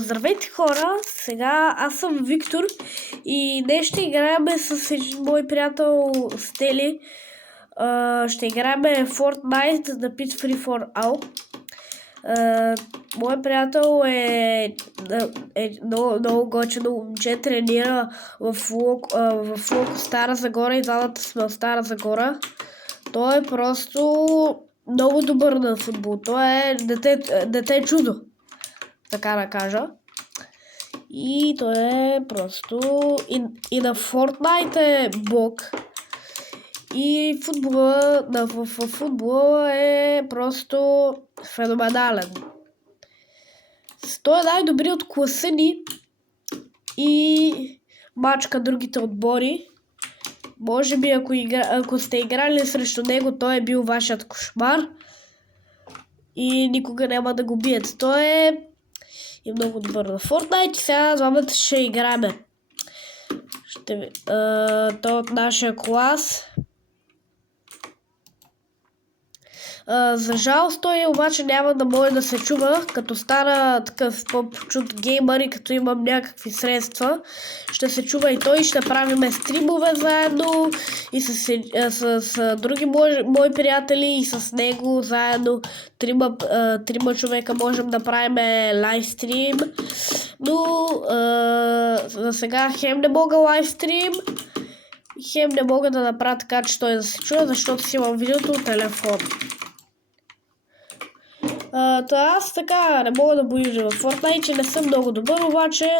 Здравейте хора, сега аз съм Виктор и днес ще играем с един мой приятел Стели. Ще играем Fortnite The Pit Free for All. Мой приятел е много готино момче, тренира в Локо Стара Загора и двамата сме в Стара Загора. Той е просто много добър на футбол. Той е дете чудо, така да кажа. И той е просто и на Fortnite е бог. И футбола е просто феноменален. Той е най-добри от класа ни и мачка другите отбори. Може би ако сте играли срещу него, той е бил вашият кошмар и никога няма да го биете. Той е много добър на Fortnite. Сега двамата ще играме. Той от нашия клас. За жалост той обаче няма да може да се чува, като стана такъв по-чут геймър и като имам някакви средства. Ще се чува и той, ще правиме стримове заедно и с други мои приятели и с него заедно. Трима човека можем да правим лайвстрим, но за сега хем не мога лайвстрим, хем не мога да направя така, че той да се чува, защото си имам видеото от телефон. Аз така не мога да боюжа в Fortnite, че не съм много добър, обаче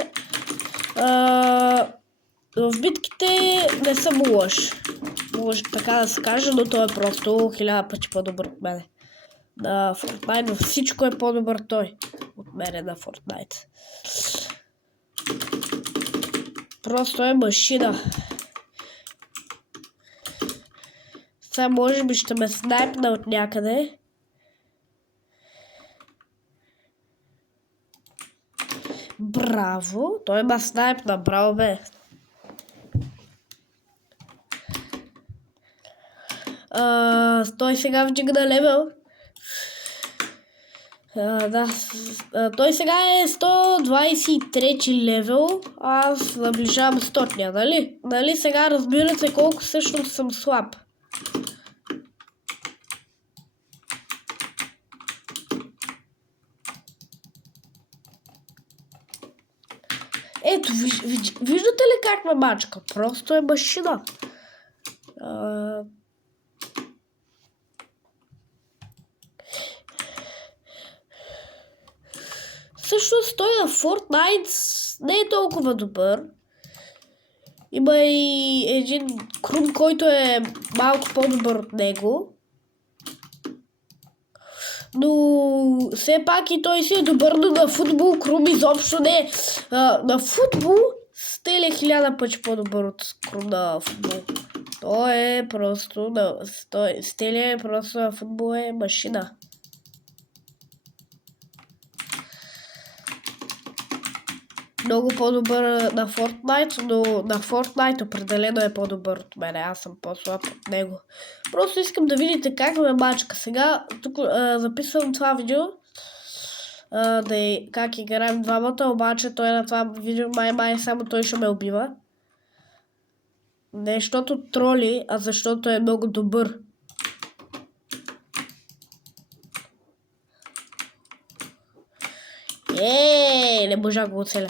в битките не съм лош. Може така да се каже, но той е просто 1000 пъти по-добър от мене. На Fortnite всичко е по-добър той от мене на Fortnite. Просто е машина. Сега може би ще ме снайпна от някъде. Браво! Той ма снайпна, браво бе! Той сега вдигна левел. Той сега е 123 левел. Аз наближавам 100-ния, нали? Нали сега разбирате колко всъщност съм слаб. Ето, виждате ли как ме мачка? Просто е машина. Всъщност той на Fortnite не е толкова добър. Има и един Крум, който е малко по-добър от него. Но все пак и той си е добър, но на футбол Крум изобщо не е. На футбол Стели е 1000 пъти по-добър от Крум на футбол. Той е просто Стели е просто на футбол е машина. Много по-добър на Fortnite, но на Fortnite определено е по-добър от мене. Аз съм по-слаб от него. Просто искам да видите как ме мачка. Сега тук записвам това видео, как играем двамата, обаче той на това видео май само той ще ме убива. Не защото троли, а защото е много добър. Не можа го оцеля.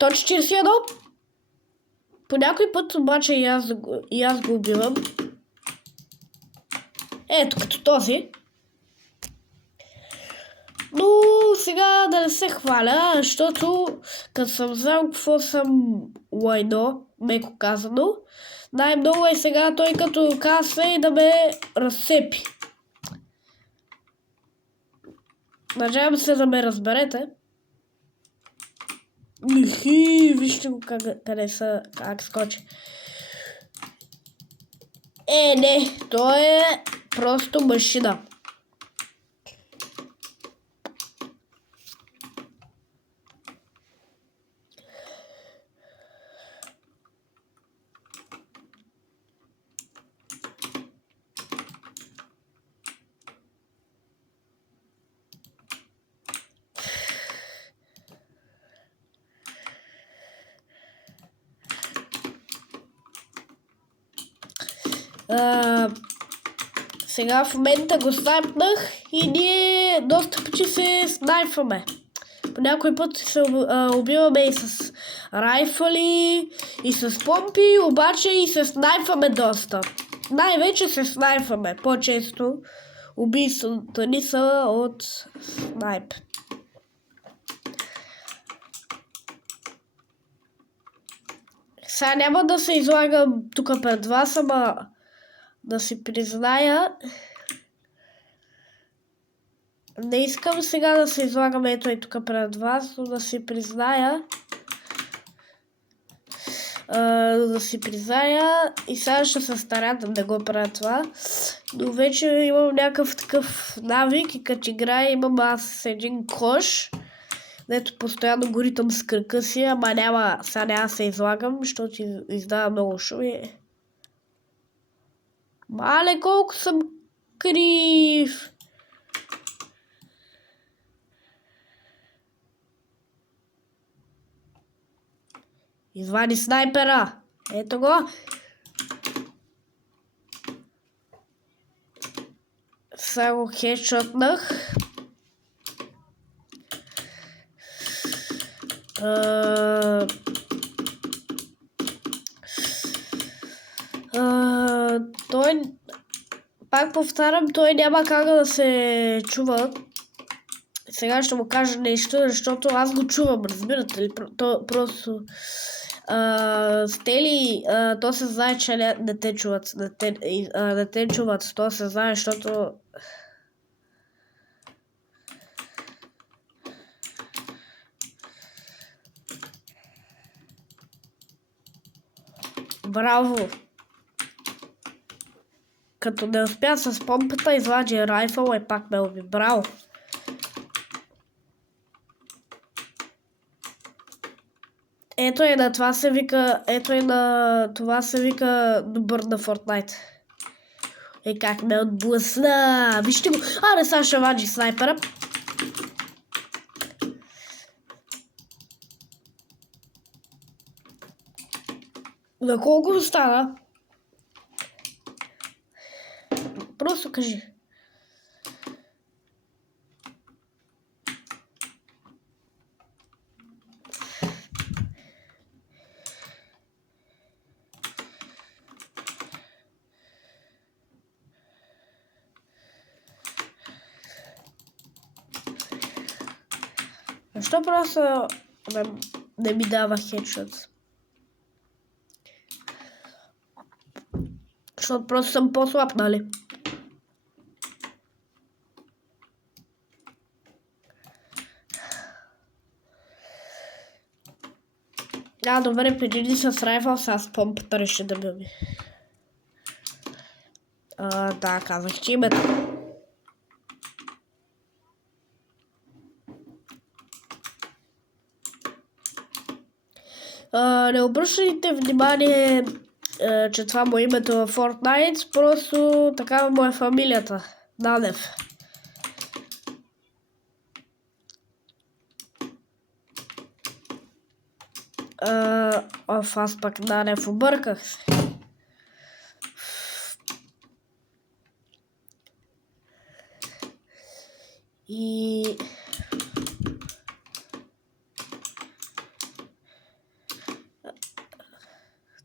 141. По някой път обаче и аз го убивам. Ето като този. Но сега да не се хваля, защото като съм знал какво съм лайно, меко казано, най-много е сега той като каса и да ме разцепи. Надявам се да ме разберете. Вижте го как скочи. Не, той е просто машина. Сега в момента го снайпнах и ние доста пъти се снайпваме. По някой път се убиваме и с райфали, и с помпи, обаче и се снайпваме доста. Най-вече се снайпваме. По-често убийствата ни са от снайп. Сега няма да се излагам тук пред вас, ама да си призная. Не искам сега да се излагам ето и тук пред вас, но да си призная. И сега ще се старя да не го правя това. Но вече имам някакъв такъв навик и като играя имам аз един кош. Дето постоянно го ритам с кръка си, ама сега няма се излагам, защото издава много шуми. Мале, колко съм крив! Извади снайпера! Ето го! Сега го хедшотнах. Той, пак повтарям, той няма как да се чува. Сега ще му кажа нещо, защото аз го чувам, разбирате ли? Просто с тели, то се знае, че не те чуват. Не те чуват, то се знае, защото... Браво! Като не успя с помпата, извади райфъл и пак ме уби. Браво! Ето и на това се вика, добър на Fortnite. И как ме отблъсна! Вижте го! Аре, сега ще вади снайпера. На колко остана? Просто кажи. Защо просто не ми дава хедшот? Защото просто съм по-слаб, нали? Добре, преди с райфъл, сега с помпата реши да ме уби. Да, казах, че името. Не обръщайте внимание, че това му е името в Fortnite, просто такава му е фамилията. Нанев. Аз пък Нанев обърках се. И...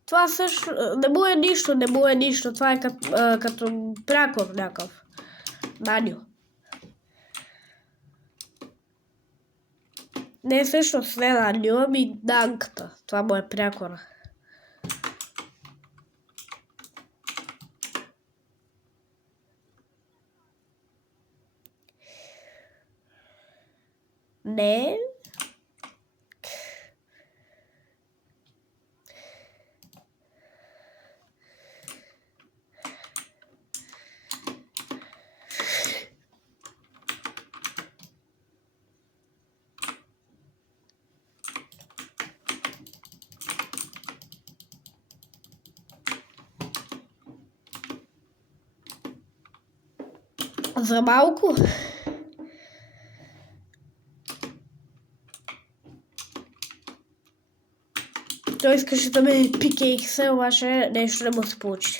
Това също не му е нищо, това е като прякор някакъв. Наню. Не всъщност не Наню, ами Нанката. Това му е прякора. Не. За малко. Той искаше да ме пикейкса, обаче нещо не му се получи.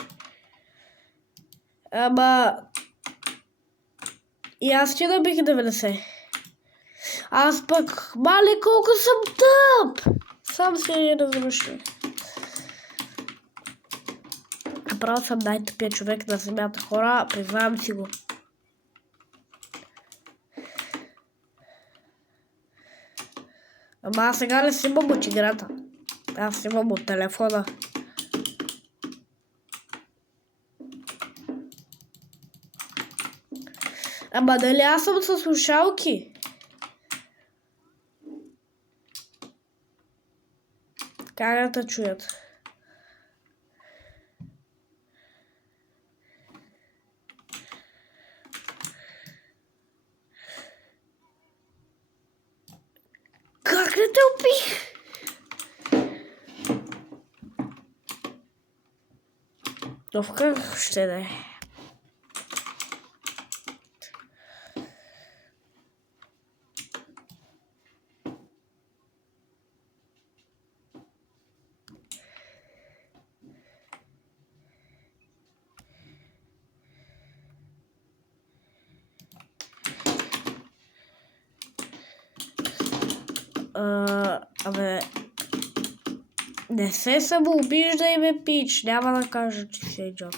Ама... И аз ти набих 90. Аз пък, мале, колко съм тъп! Сам се я разрушил. Направо съм най-тъпия човек на земята, хора, признавам си го. Ама аз сега не си имам от играта. Аз имам от телефона. Ама дали аз съм със слушалки? Как да те чуят? Как не те убих? Но в как ще да е? Абе, не се самоубиждай, ме пич, няма да кажа, че си идиот.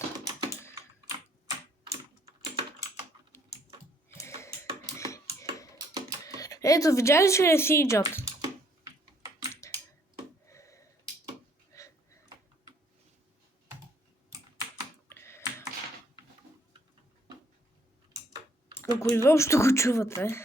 Ето, видя ли, че не си идиот? Ако изобщо го чувате.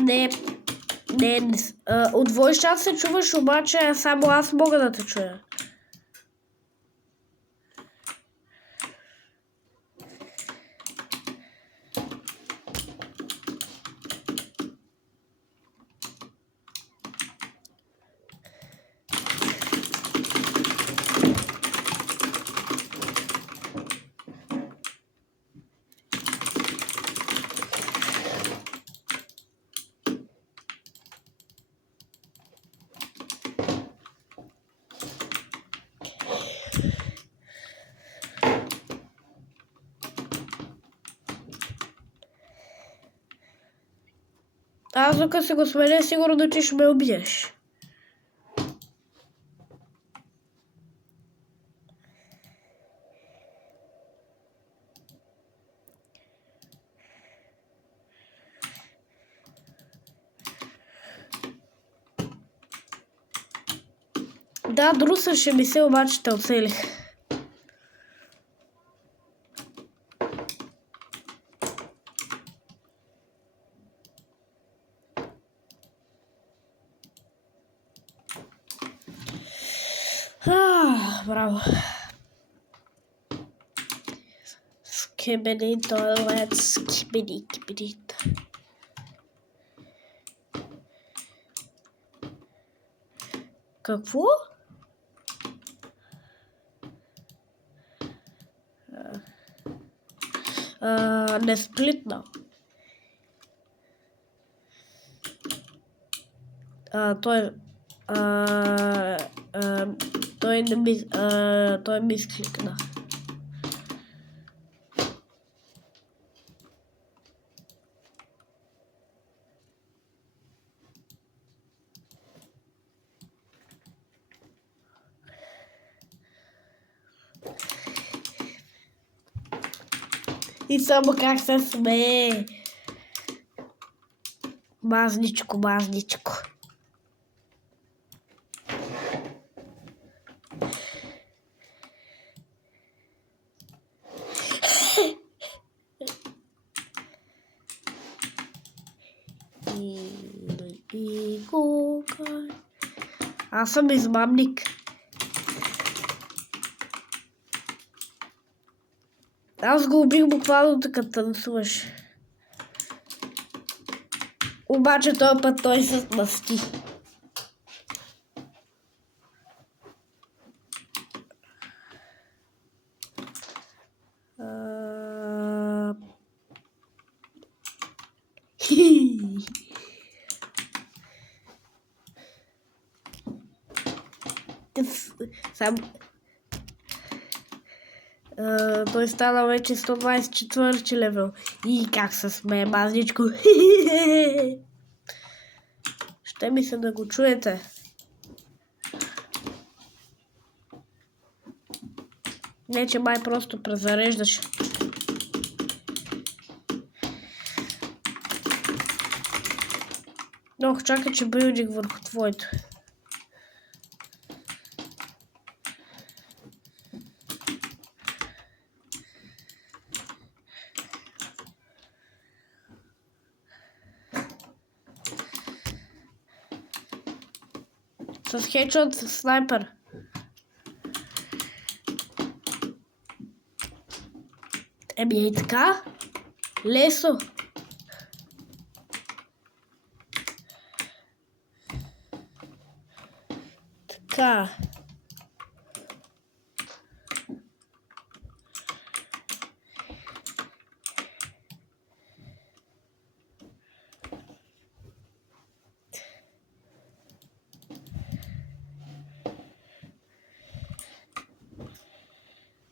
Не, от двойщат се чуваш, обаче само аз мога да те чуя. Аз докато се го сменя, сигурно ти ще ме убиеш. Да, друсаше ми се, обаче те оцелих. Браво. Skibidi toilet, skibidi kibidi. Какво? Не сплитна. Той мискликна. И само как се смее. Мазничко, мазничко. Аз съм измамник. Аз го убих буквално докато танцуваш. Обаче този път той се смъсти. Сам... той стана вече 124 левел. И как се смее мазничко. Ще ми се да го чуете. Не, че май просто презареждаш. Ох, чакай, че билдинг върху твоето. С хедшот, с снайпер. Еми и така. Лесо. Така.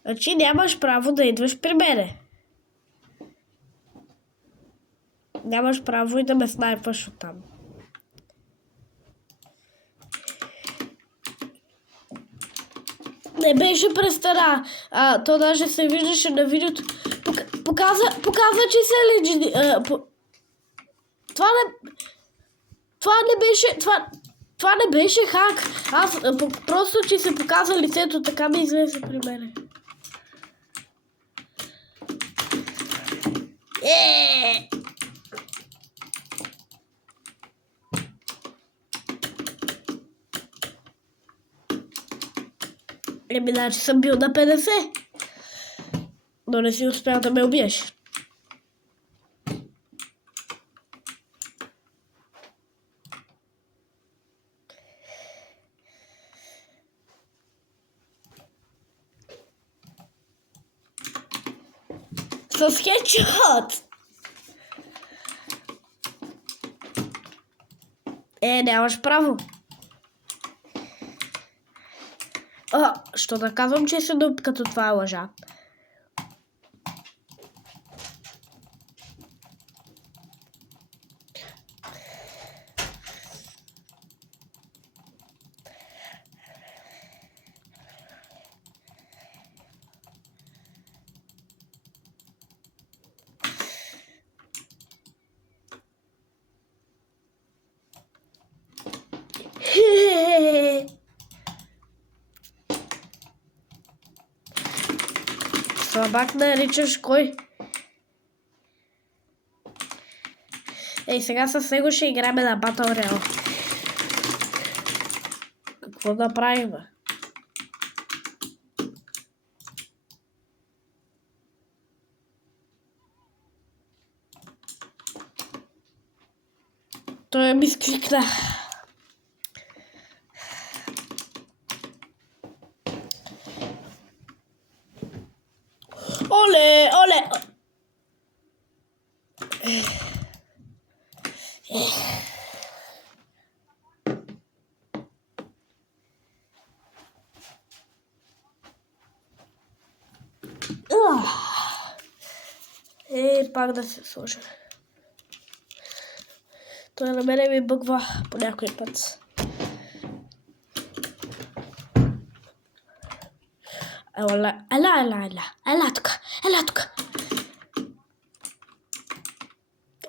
Значи нямаш право да идваш при мене. Нямаш право и да ме снайпваш оттам. Не беше престара. То даже се виждаше на видеото. Показа, че се лежи. Това не беше хак. Аз просто, че се показа лицето, така ми излезе при мене. Еми, значи съм бил на 50. Но не си успял да ме убиеш. С хедшот! Нямаш право. Що да казвам, че се дуб, като това е лъжа. Слабак наричаш кой? Ей, сега с него ще играем на Battle Royale. Какво да правим? Той ми скликна. Оле, оле! Пак да се сложа. Той на мене ми бъгва по някой път. Ела тук, ела тук.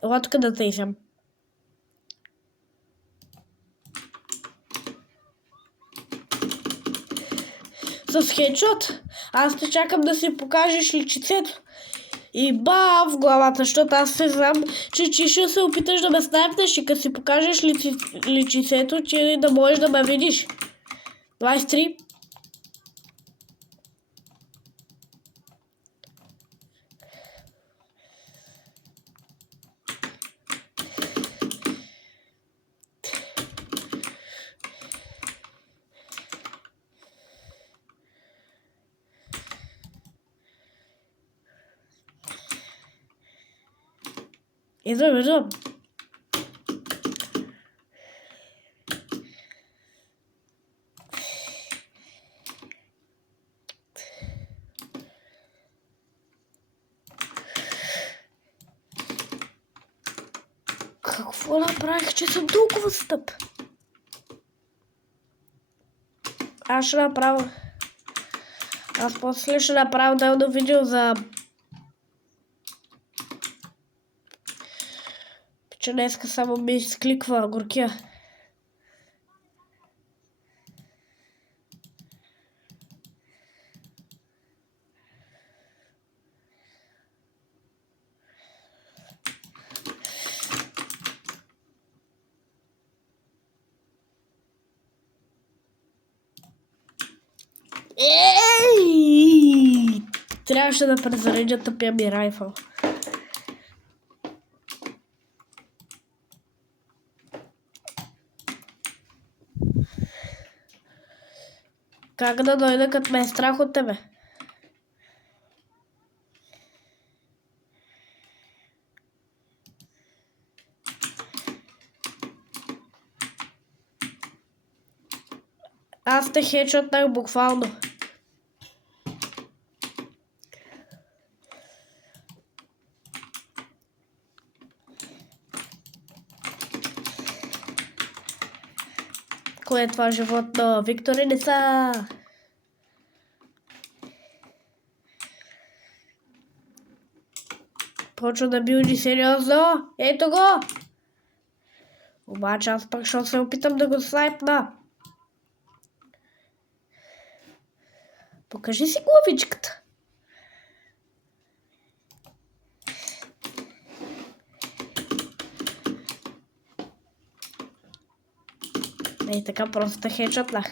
Ела тук да тъйсам. С хедшот, аз те чакам да си покажеш личицето. И в главата, защото аз се знам, че ще се опиташ да ме снайпнеш и като си покажеш личицето, че да можеш да ме видиш. 23. Идвам. Какво направих, че съм толкова стъп? Аз после ще направя отделно видео за... че днеска само ми изкликва горкия. Ей! Трябваше да презаредя тъпия ми райфъл. Как да дойда, като ме е страх от тебе? Аз те хедшотнах буквално. Кое е това животно? Виктори не са. Почва да билди сериозно. Ето го! Обаче аз пък ще се опитам да го снайпна. Покажи си главичката. Ей така просто хедшотнах.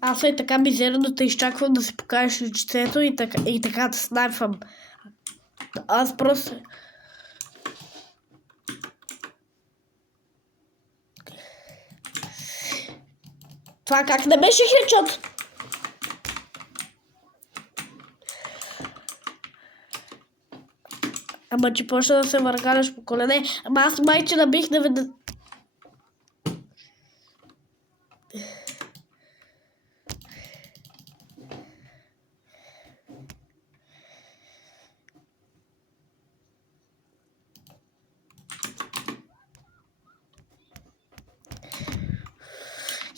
Аз и така мизерно те изчаквам да си покажеш лицето и така да снайпвам. Аз просто... Това как не беше хедшот? Ама че почна да се въргаляш по колене. Ама аз майче набих да веда...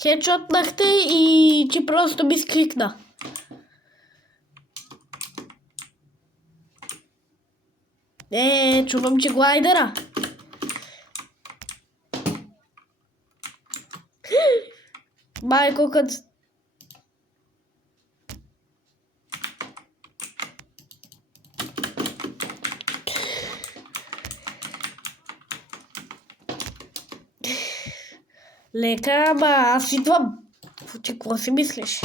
Хедшотнахте и че просто ми скликна. Чувам, че глайдера. Майко, като... Лека, ама аз идвам. Ти какво си мислиш?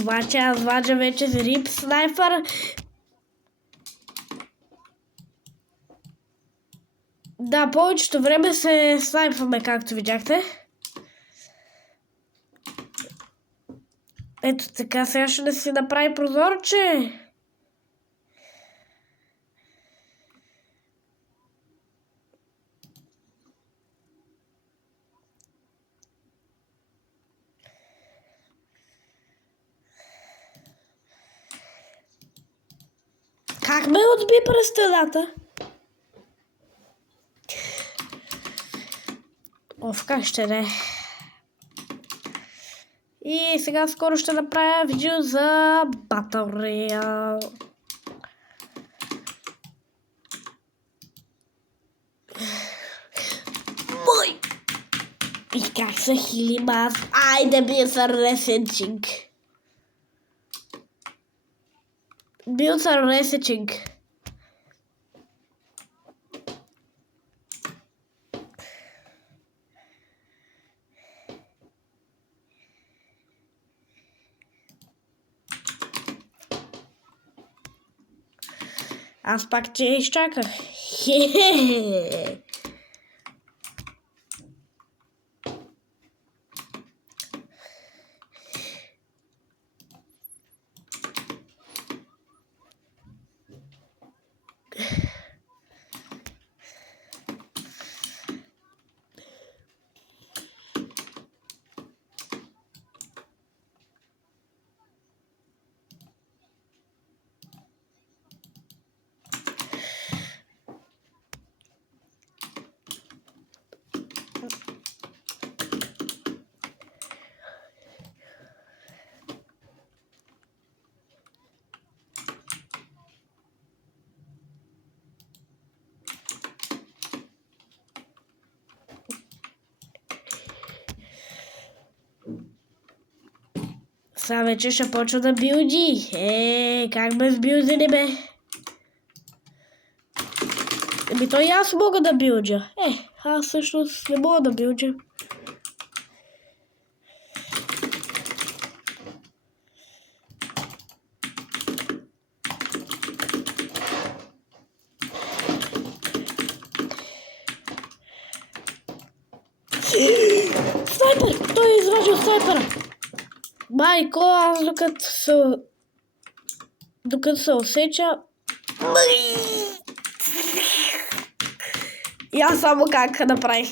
Обаче аз ваджа вече за рип снайпър. Да, повечето време се снайпваме, както видяхте. Ето така, сега ще да си направи прозорче. Как ме отби през стената? Как ще не. И сега скоро ще направя видео за Battle Royale. Мой! И как се хилим аз? Айде бил съм ресенчинг. Бил съм ресенчинг. Аз пак те изчаках. Хе-хе-хе. Сега вече ще почва да билди. Как без билди не бе? Еми то и аз мога да билджа. Аз всъщност не мога да билджа. Снайпер! Той е изважил снайпера! Майко, аз докато се усеча... И аз само как направих.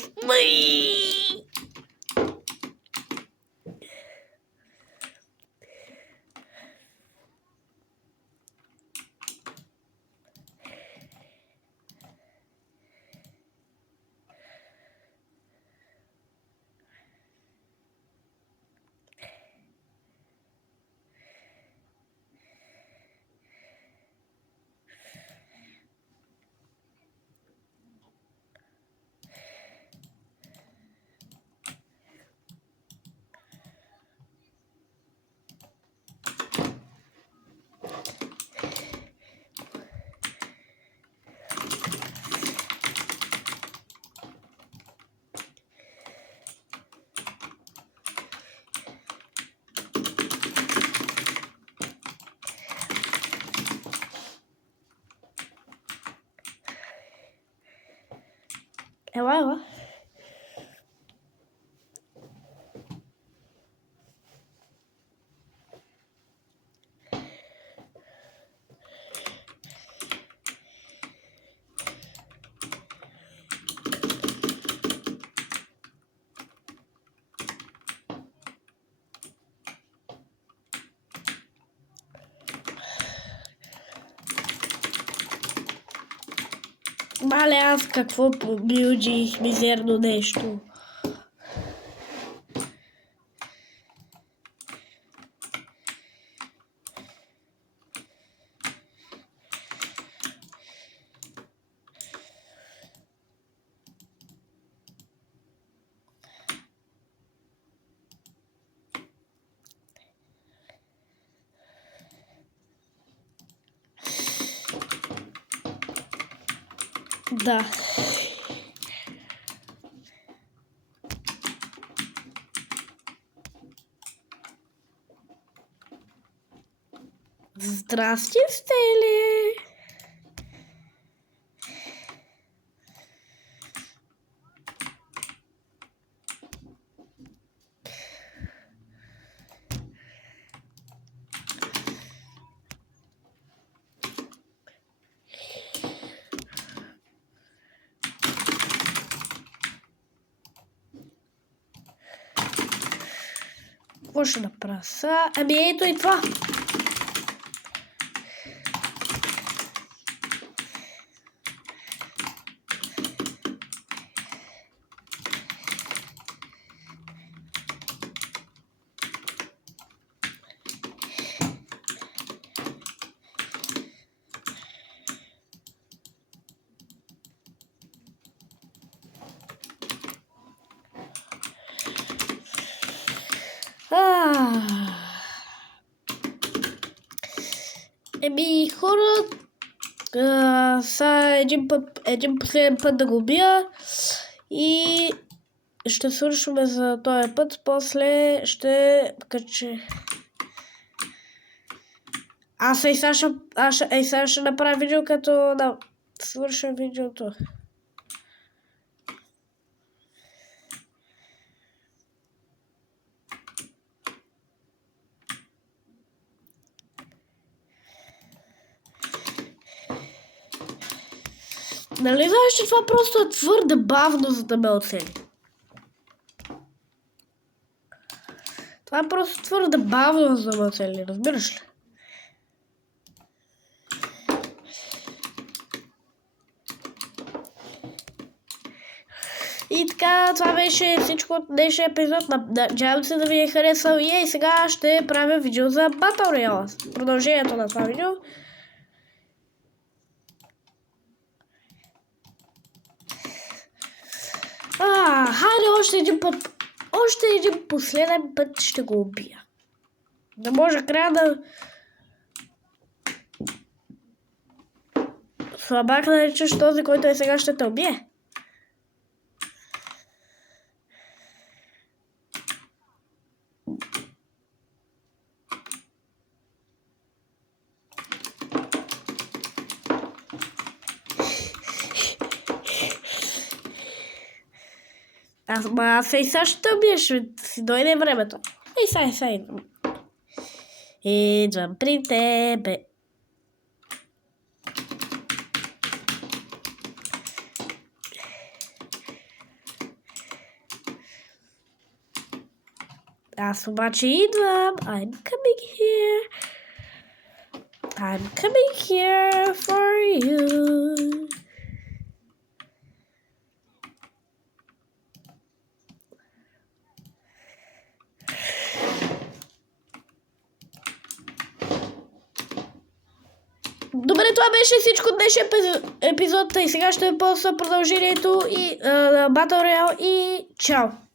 Ела. Мале, аз какво билджих мизерно нещо. Да. Здрасти, Стели! Какво ще направя? Ами ето и това! Еми, хора, сега един последен път да го убия и ще свършваме за този път, после ще кача. Сега ще направя видео, като свърша видеото. Нали знаеш, че това просто е твърде бавно, за да ме оцени? Това е просто твърде бавно, за да ме оцени, разбираш ли? И така, това беше всичко от днешния епизод. Надявам се да ви е харесал и сега ще правя видео за Battle Royale. Продължението на това видео. Хайде още един път. Още един последен път ще го убия. Да може края да... Слабак наричаш този, който сега ще те убие. Аз и сега ще те убия, ще си дойде времето. И сега идвам. Идвам при тебе. Аз обаче идвам. I'm coming here. I'm coming here for you. Добре, това беше всичко от днешния епизод и сега ще ползва продължението и Battle Royale и чао!